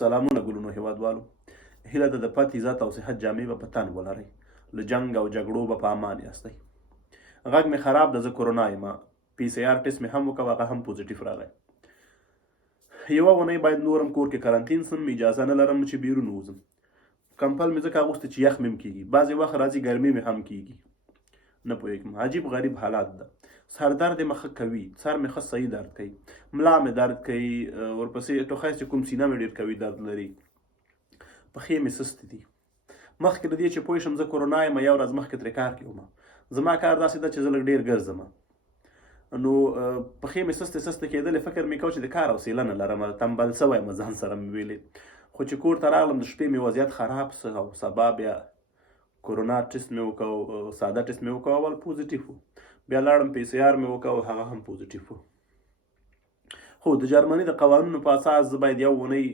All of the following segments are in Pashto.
سلامونه ګلونو هیوادوالو، هیله ده د پت عزت او صحت جامې به په تن ولرئ. له جنګ او جګړو به په امان یاستئ. غږ مې خراب ده، زه کورونا یم. PCR ټیسټ مې هم وکړ، هغه هم پوزیټیف راغی. یوه اونۍ باید نورم کور کې کرنټین سم، اجازه نه لرم چې بیرون ووځم. کمپل مې ځکه اغوستی چې یخ مې هم کېږي، بعضې وخت راځي ګرمي مې هم کېږي. نه پوهېږم، عجیب غریب حالات ده. سر درد مې ښه کوي، سر مې ښه صحیح درد کوي، ملا مې درد کوي، ورپسې ټوخی چې کوم سینه مې ډېر کوي درد لري، پښې مې سستې دي. مخکې له دې چې پوه شم زه کورونا یم، یوه ورځ مخکې ترې کار کې وم. زما کار داسې ده چې زه لږ ډېر ګرځم، نو پښې مې سستې سستې کېدلې. فکر مې کوه چې د کار حوصله نه لرم، تنبل سوی یم ځان سره مې ویلې. خو چې کور ته راغلم د شپې مې وضعیت خراب څه او سبا بیا کورونا ټیسټ مې وکړ، ساده ټیسټ مې وکړ، اول پوزیټیف و. بیا لاړم PCR مې وکړ، هغه هم پوزیټیف و. خو د جرمني د قوانینو په اساس زه باید یو اونۍ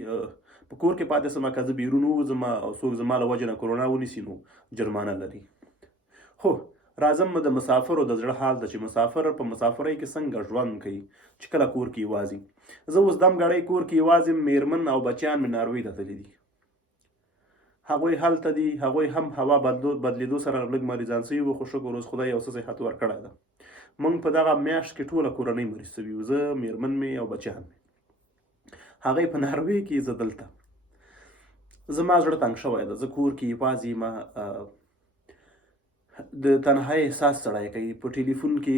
په کور کې پاتې شم. که زه بیرون ووځم او څوک زما له وجې نه کورونا ونیسي نو جرمانه لري. خو راځم د مسافرو د زړه حال ته، چې مسافر په مسافرۍ کې څنګه ژوند کوي چې کله کور کې یوازې. زه اوس دم ګړی کور کې یوازې، میرمن او بچیان مې ناروی ته تللي دي. هغوی هلته دي، هغوی هم هوا بدلیدو سره لږ مریضان سوي وو، خو شکر اوس خدای یو څه صحت ورکړی ده. موږ په دغه میاشت کې ټوله کورنۍ مریض سوي وو، زه، میرمن مې او بچیان مې. هغوی په ناروی کې، زه دلته. زما زړه تنګ شوی ده، زه کور کې یوازې یم. د تنهایۍ احساس سړی کوي. په ټلیفون کې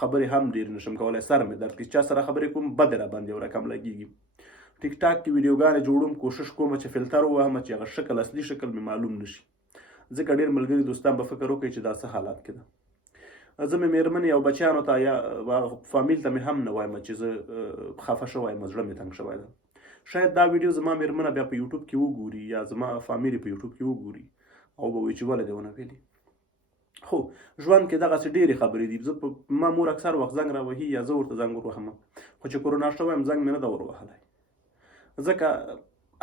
خبرې هم ډېر نشم کولی، سر مې درد کوي. چا سره خبرې کوم بد راباندې یو رقم لګېږي. ټیک ټاک کې ویډیوګانې جوړوم، کوشش کوم چې فلتر ووهم چې هغه شکل، اصلي شکل مې معلوم نشي. ځکه ډېر ملګري دوستان به فکر وکړي چې دا څه حالات کې ده. زه مې میرمنې او بچیانو ته یا فامیل ته مې هم نه وایم چې زه خفه شوی یم، زړه مې تنګ شوی ده. شاید دا ویډیو زما میرمنه بیا په یوټیوب کې وګوري یا زما فامیل په یوټیوب کې وګوري او به وایي چې ولې دې ونه ویلي. خو ژوند کې دغسې ډېرې خبرې دي. ما مور اکثر وخت زنګ راوهي یا زه ورته زنګ وروهم، خو چې کورونا شوی یم زنګ مې نه ده وروهلی، ځکه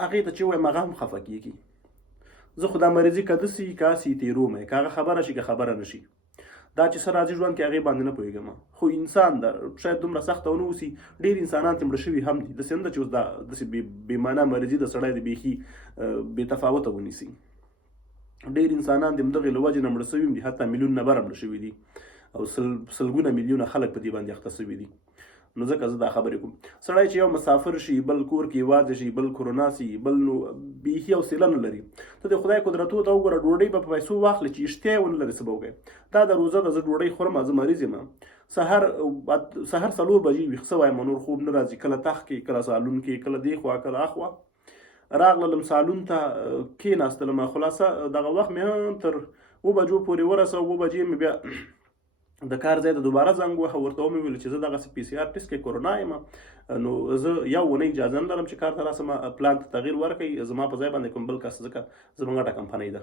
هغې ته چې ووایم هغه هم خفه کېږي. زه خو دا مریضي که داسې که هسې تېرومه، که هغه خبره شي که خبره نه شي. دا چې څه راځي ژوند کې هغې باندې نه پوهېږم. خو انسان ده، شاید دومره سخته ونه اوسي. ډېر انسانان ترې مړه شوي هم دي. داسې نه ده چې اوس دا داسې بې معنا مریضي د سړی د بیخي بې تفاوته ونیسي. ډېر انسانان د همدغې له وجې نه مړه شوي هم دي، حتی میلیون نه بره مړه شوي دي او سلګونه میلیونه خلک په دې باندې اخته شوي دي. نو ځکه زه دا خبرې کوم. سړی چې یو مسافر شي، بل کور کې یوازې شي، بل کورونا سي، بل نو بیخي حوصله نه لري. ته د خدای قدرتو ته وګوره، ډوډۍ به په پیسو واخلي چې اشتیا یې ونه لري څه به وکړي. دا د روزه ده، زه ډوډۍ خورم، زه مریض یم. سهار 4 بجې ویښ شوی یم، نور خوب نه راځي. کله تخت کې، کله سالون کې، کله دې خوا کله اخوا. راغلم سالون ته کېناستلم، خلاصه دغه وخت مې هم تر 7 بجو پورې ورسوه. 7 بجې مې بیا د کار ځای ته دوباره زنګ ووهه، ورته ومې ویل چې زه دغسې PCR ټیسټ کې کورونا یم، نو زه یو اونۍ اجازه نه لرم چې کار ته راسم. پلان ته تغییر ورکړئ، زما په ځای باندې کوم بل کس، ځکه زموږ غټه کمپنۍ ده.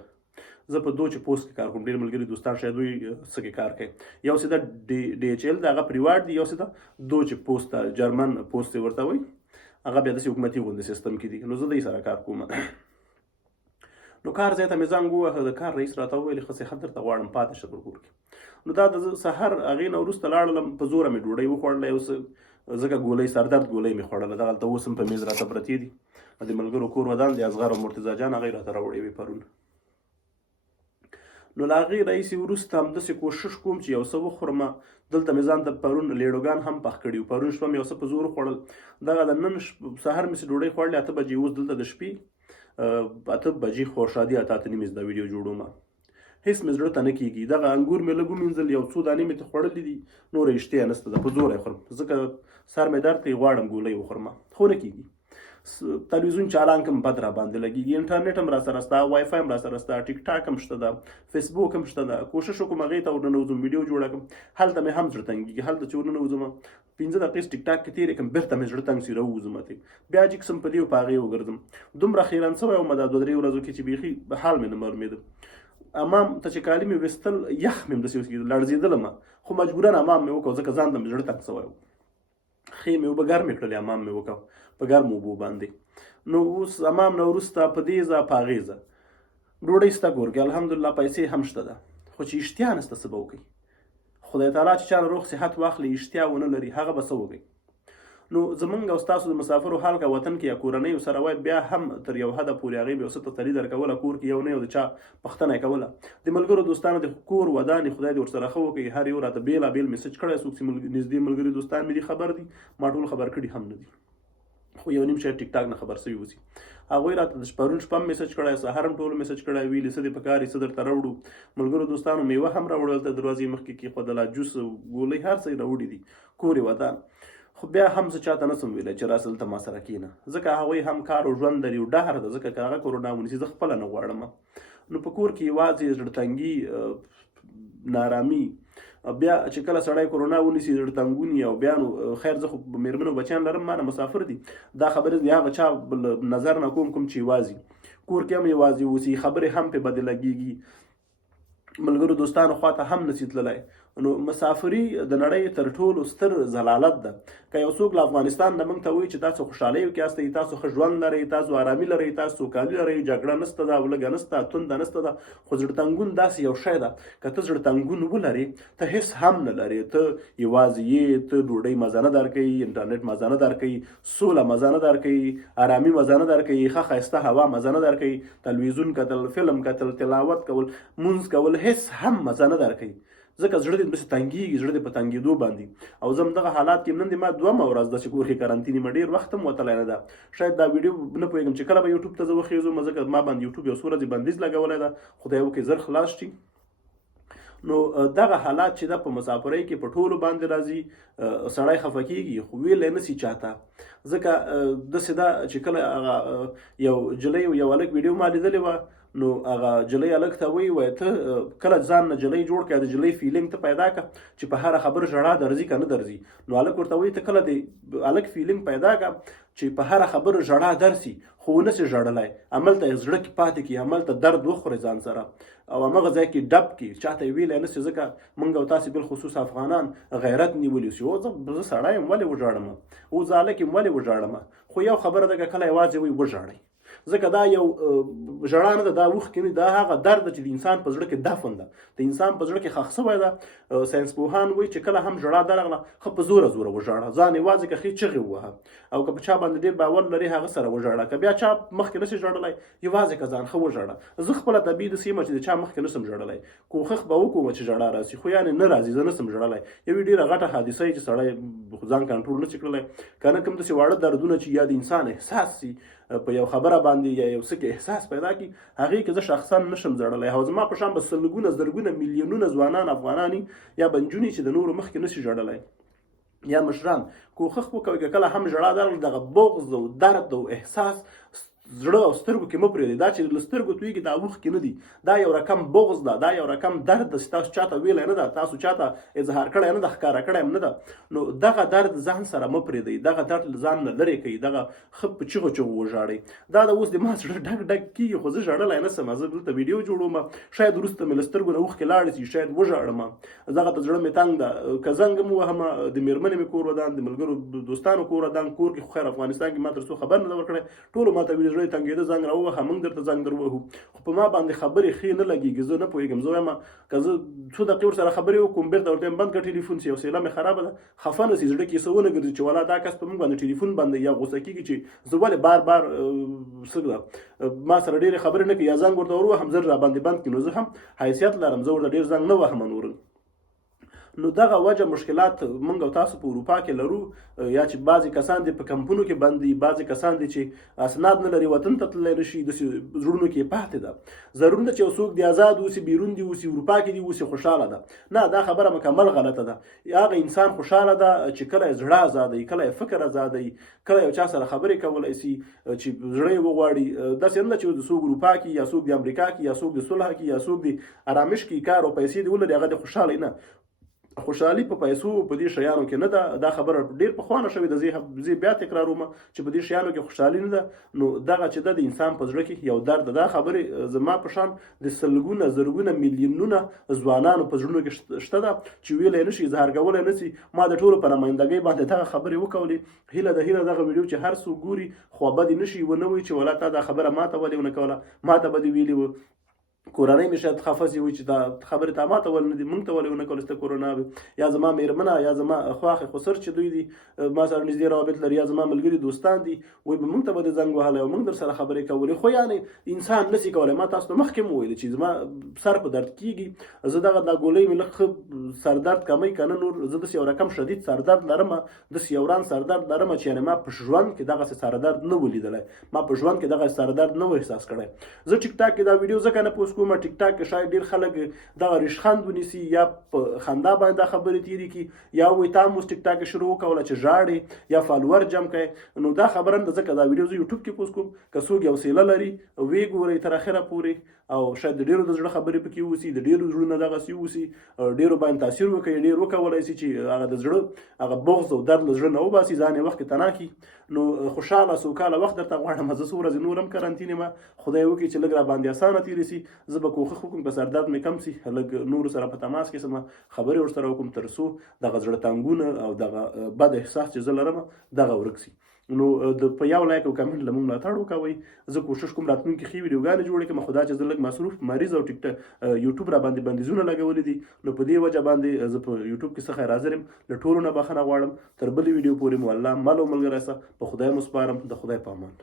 زه په دوچ پوسټ کې کار کوم. ډېر ملګري دوستان شاید دوی څه کې کار کوي. یو سیده DHL ده، هغه پریواټ دی. یو سیده دوچ پوسټ ده، جرمن پوسټ یې ورته وایي. هغه بیا داسې حکومتي غوندې سیستم کې دي. نو زه دوی سره کار کوم. نو کار ځای ته مې زنګ ووهه، د کار رئیس راته وویل ښه صحت درته غواړم، پاتې شه په کور کې. نو دا د سحر هغې نه وروسته لاړلم، په زوره مې ډوډۍ وخوړله، یو څه ځکه ګولۍ سردرد ګولۍ مې خوړله. دغلته اوس هم په میز راته پرتې دي. د ملګرو کور ودان دی، اصغر او مرتضی جان هغې راته راوړې وې پرون. نو له هغې راهیسې وروسته همداسې کوشش کوم چې یو څه وخورم. دلته مې ځان ته پرون لیډوګان هم پخ کړي وو. پرون شپه مې یو څه په زور وخوړل. دغه د نن سهار مې ډوډۍ خوړلې 8 بجې، اوس دلته د شپې 8 بجې خوشادي 8 نیمې دا ویډیو جوړوم. هېڅ مې زړه ته نه کېږي. دغه انګور مې لږ ومینځل، یو څو دانې مې ته خوړلې دي، نوره اشتیا نشته ده، په زوره یې خورم، ځکه سر مې درد کوي، غواړم ګولۍ وخورم، خو نه کېږي. تلویزیون چالان کم بد راباندې لګېږي. انټرنېټ هم راسره شته، وای فای هم راسره شته، ټیک ټاک هم شته ده، فیسبوک هم شته ده. کوشش وکړم هغې ته ورننوځم، ویډیو جوړه کړم. هلته مې هم زړه تنګېږي. هلته چې ورننوځم 15 دقیقې ټیک ټاک کې تېرې کړم، بېرته مې زړه تنګ سي، راووځم بیا چې قسم په دې په هغې وګرځم. دومره خیرن شوی وم دا 2-3 ورځو کې چې بیخي حال مې نه معلومېده. امام ته چې کالي مې ویستل، یخ مې همداسې وکېده، لړزېدلم، خو مجبوراً امام مې وکړ، ځکه ځان ته مې زړه تنګ شوی و. ښې مې اوبه ګرمې کړلې، امام مې وکړ په ګرمو اوبو باندې. نو اوس امام نه وروسته په دې ځه په هغې ځه ډوډۍ شته کور کې، الحمدلله پیسې هم شته ده، خو چې اشتیا نشته څه به وکړي. خدای تعالی چې چا روغ صحت واخلي، اشتیا ونه لري، هغه به څه وکړي. نو زمونږ او ستاسو د مسافرو حال که وطن کې یا کورنیو سره وای بیا هم تر یو حده پورې هغې به یو څه تسلي درکوله کور کې یو نه یو د چا پوښتنه یې کوله د ملګرو دوستانو د کور ودانې خدای دې ورسره ښه وکړي هر یو راته بېلابېل میسج کړی څوک چې نږدې ملګري دوستان مې دي خبر دي ما ټول خبر کړي هم نه دي خو یو نیم شاید ټیک ټاک نه خبر سوي اوسي هغوی راته د پرون شپه هم میسج کړی سهار هم ټولو میسج کړی ویلي څه دې په کار څه درته راوړو ملګرو دوستانو میوه هم راوړل دلته دروازې مخکې کېښودله جوس ګولۍ هر څه یې راوړي دي کور یې ودان خو بیا هم زه چاته نسم ویلی چې راسه دلته ما سره کښېنه ځکه هغوی هم کار او ژوند لري او ډهر ده ځکه که هغه کرونا ونیسي زه خپله نه غواړم نو په کور کې یوازې زړه نارامي بیا چې کله سړی کرونا ونیسي زړه تنګوني او بیا نو خیر زه خو مېرمن او بچیان لرم ما نه مسافر دي دا خبرې د هغه چا نظر نه کوم چې یوازې کور کې هم یوازې اوسي خبرې هم پې بدې لګېږي ملګرو دوستانو خواته هم نسي تللی نو مسافري د نړۍ تر ټولو ستر ضلالت ده که یو څوک له افغانستان نه موږ ته وایي چې تاسو خوشحالۍ کې یاستئ تاسو ښه ژوند لرئ تاسو آرامي لرئ تاسو سوکالي لرئ جګړه نشته ده لږه نشته تونده نشته ده خو زړه تنګون داسې یو شی ده که ته زړه تنګون ولرې ته هېڅ هم نه لرې ته یوازې یې ته ډوډۍ مزه نه درکوي انټرنیټ مزه نه درکوي سوله مزه نه درکوي آرامي مزه نه درکوي ښه ښایسته هوا مزه نه درکوي تلویزیون کتل فلم کتل تلاوت کول مونځ کول هېڅ هم مزه نه درکوي ځکه زړه دې داسې تنګېږي زړه دې په تنګېدو باندې او زه همدغه حالات کې نن دې ما دومه ورځ ده چې کور کې کرنتینې مې ډېر وخت هم وتلی نه ده شاید دا ویډیو نه پوهېږم چې کله به یوټیوب ته زه وخېږم ځکه ما باندې یوټیوب یو څو ورځې بندیز لګولی ده خدای وکړي زر خلاص شي نو دغه حالات چې ده په مسافرۍ کې په ټولو باندې راځي سړی خفه کېږي خو ویلی نسي چاته ځکه داسې ده چې کله هغه یو جلۍ یو هلک ویډیو ما لیدلې وه نو هغه جلۍ هلک ته وایي ته کله ځان نه جلۍ جوړ کړه د جلۍ فیلینګ ته پیدا کړه چې په هره خبره ژړا درځي که نه درځي نو هلک ورته وایي ته کله د هلک فیلینګ پیدا کړه چې په هره خبره ژړا درسي خو ونسي ژړلی هملته یې زړه کې پاتې کړي هملته درد وخوري ځان سره او همغه ځای کې ډب کړي چاته یې ویلی نسي ځکه موږ او تاسې بالخصوص افغانان غیرت نیولی سي زه سړی یم ولې وژاړم اوس هلک یم ولې وژاړم خو یو خبره ده که کله یوازې وایي وژاړئ ځکه دا یو ژړا نه ده دا اوښکې نه دا هغه درد ده چې د انسان په زړه کې دفن ده د انسان په زړه کې ښخ شوی ده ساینس پوهان وایي چې کله هم ژړا درغله ښه په زوره زوره وژاړه ځان یوازې که ښې چغې ووهه او که په چا باندې ډېر باور لري هغه سره وژاړه که بیا چا مخکې نشي ژړلی یوازې که ځان ښه وژاړه زه خپله طبیعي داسې یم چې د چا مخکې نسم ژړلی کوښښ به وکړو چې ژړا راسي خو یعنې نه راځي زه نسم ژړلی یوې ډېره غټه حادثه یې چې سړی ځان کنټرول نشي کړلی که نه کوم داسې واړه دردونه چې یا د انسان احساس سي په یو خبره باندې یا یو څه کې احساس پیدا کړي هغې کې زه شخصا نشم ژړلی او زما په شان به سلګونه زرګونه میلیونونه ځوانان افغانان یا به نجونې چې د نورو مخکې نشي ژړلی یا مشران کوښښ وکوئ که کله هم ژړا درغله دغه بغض او درد او احساس زړه او سترګو کې مه پرېږدئ دا چې له سترګو تویږي دا اوښکې نه دي دا یو رقم بغض ده دا یو رقم درد ده چې تاسو چاته ویلی نه ده تاسو چاته اظهار کړی نه ده ښکاره کړی هم نه ده نو دغه درد ځان سره مه پرېږدئ دغه درد له ځان نه لرې کوئ دغه ښه په چغو چغو وژاړئ دا د اوس د ما زړه ډک ډک کېږي خو زه ژړلی نه سم زه دلته ویډیو جوړوم شاید وروسته مې له سترګو نه اوښکې لاړې شي شاید وژاړم دغه ته زړه مې تنګ ده که زنګ هم ووهمه د مېرمنې مې کور ودان د ملګرو دوستانو کور ودان کور کې خو خیر افغانستان کې ما تر څو خبر نه ده ورکړی ټولو ما ته ویلي زړه یې تنګېده زنګ راووهه موږ درته زنګ در ووهو خو په ما باندې خبرې ښې نه لګېږي زه نه پوهېږم زه وایم که زه څو دقیقې ورسره خبرې وکړم بېرته ورته وایم بند کړه ټلیفون چې حوصله مې خرابه ده خفه نه سي زړه کې څه ونه ګرځي چې والا دا کس په موږ باندې ټلیفون باندې یا غوسه کېږي چې زه ولې بار بار څه ده ما سره ډېرې خبرې نه کوي یا زنګ ورته ور وهم زر راباندې بند کړي نو زه هم حیثیت لرم زه ورته ډېر زنګ نه وهم نور نو دغه وجه مشکلات موږ او تاسو په اروپا کې لرو یا چې بعضې کسان دي په کمپونو کې بند دي بعضې کسان دي چې اسناد نه لري وطن ته تللی نشي داسې زړونو کې پاتې ده ضرور ده چې یو څوک دې ازاد اوسي بیرون دي اوسي اروپا کې دي اوسي خوشحاله ده نه دا خبره مکمل غلطه ده هغه انسان خوشحاله ده چې کله یې زړه ازادوي کله یې فکر ازادوي کله یو چا سره خبرې کولی سي چې زړه یې وغواړي داسې نه ده چې څوک اروپا کې یا څوک د امریکا کې یا څوک د صلح کې یا څوک د آرامش کې کار او پیسې دې ولري هغه د خوشحالۍ نه خوشحالي په پیسو په دې شیانو کې نه ده دا خبره ډېر پخوانه شوې ده زه بیا تکراروم چې په دې شیانو کې خوشحالي نه ده نو دغه چې ده د انسان په زړه کې یو درد ده دا خبرې زما په شان د سلګونه زرګونه میلیونونه ځوانانو په زړونو کې شته ده چې ویلی نه شي اظهار کولی نه سي ما د ټولو په نمایندګۍ باندې دغه خبرې وکولې هیله دغه ویډیو چې هر څوک ګوري خوابدې نه شي ونه وایي چې ولا تا دا خبره ما ته ولې ونه کوله ما ته به دې ویلي وه کورنۍ مې شاید خفه سي وي چې دا خبرې تا ماته ولې نه دي موږ ته ولې ونه کړل چې ته کورونا وي یا زما مېرمنه یا زما خواښې خسر چې دوی دي ما سره نږدې روابط لري یا زما ملګري دوستان دي وایي به موږ ته به د زنګ وهلی او موږ در سره خبرې کولې خو یعنې انسان نسي کولی ما تاسو ته مخکې مو ویلې چې زما سر په درد کېږي زه دغه دا ګولۍ مې لږ ښه سردرد کمی که نه نور زه داسې یو رقم شدید سردرد لرم داسې یو وران سردرد لرم چې یعنې ما په ژوند کې دغسې سردرد نه و لیدلی ما په ژوند کې دغه سردرد نه و احساس کړی زه ټیک ټاک کې دا ویډیو ځکه نه پوسټ کوم ټیک ټاک کې شاید ډېر خلک دغه ریشخند ونیسي یا په خندا باندې دا خبرې تېرې کړي یا وایي تا هم اوس ټیک ټاک کې شروع وکوله چې ژاړې یا فالوور جمع کړئ نو دا خبره نه ده ځکه دا ویډیو زه یوټیوب کې پوسټ کوم که څوک یو حوصله لري ویې ګورئ تر اخره پورې او شاید د ډېرو د زړه خبرې پکې اوسي د ډېرو زړونه دغسې اوسي ډېرو باندې تاثیر وکړي ډېر وکولی سي چې هغه د زړه هغه بغض او درد له زړه نه وباسي ځان یې وخت کې تنها کړي نو خوشحاله سوکاله وخت درته غواړم زه څو ورځې نور هم کرنتین یم خدای وکړي چې لږ را باندې اسانه تېرې سي زه به کوښښ وکړم که سردرد مې کم سي لږ نورو سره په تماس کې سم خبرې ورسره وکړم تر څو دغه زړه تنګونه او دغه بد احساس چې زه لرم دغه ورک سي نو د په یو لایک او کمنټ له موږ ملاتړ وکوئ زه کوشش کوم راتلونکي ښې ویډیوګانې جوړې کړم خو دا چې زه لږ مصروف مریض او یوټیوب را باندې بندیزونه لګولي دي نو په دې وجه باندې زه په یوټیوب کې څه خیر حاضر یم له ټولو نه بخښنه غواړم تر بلې ویډیو پورې مو الله مل او ملګری سه په خدای مو سپارم د خدای په امان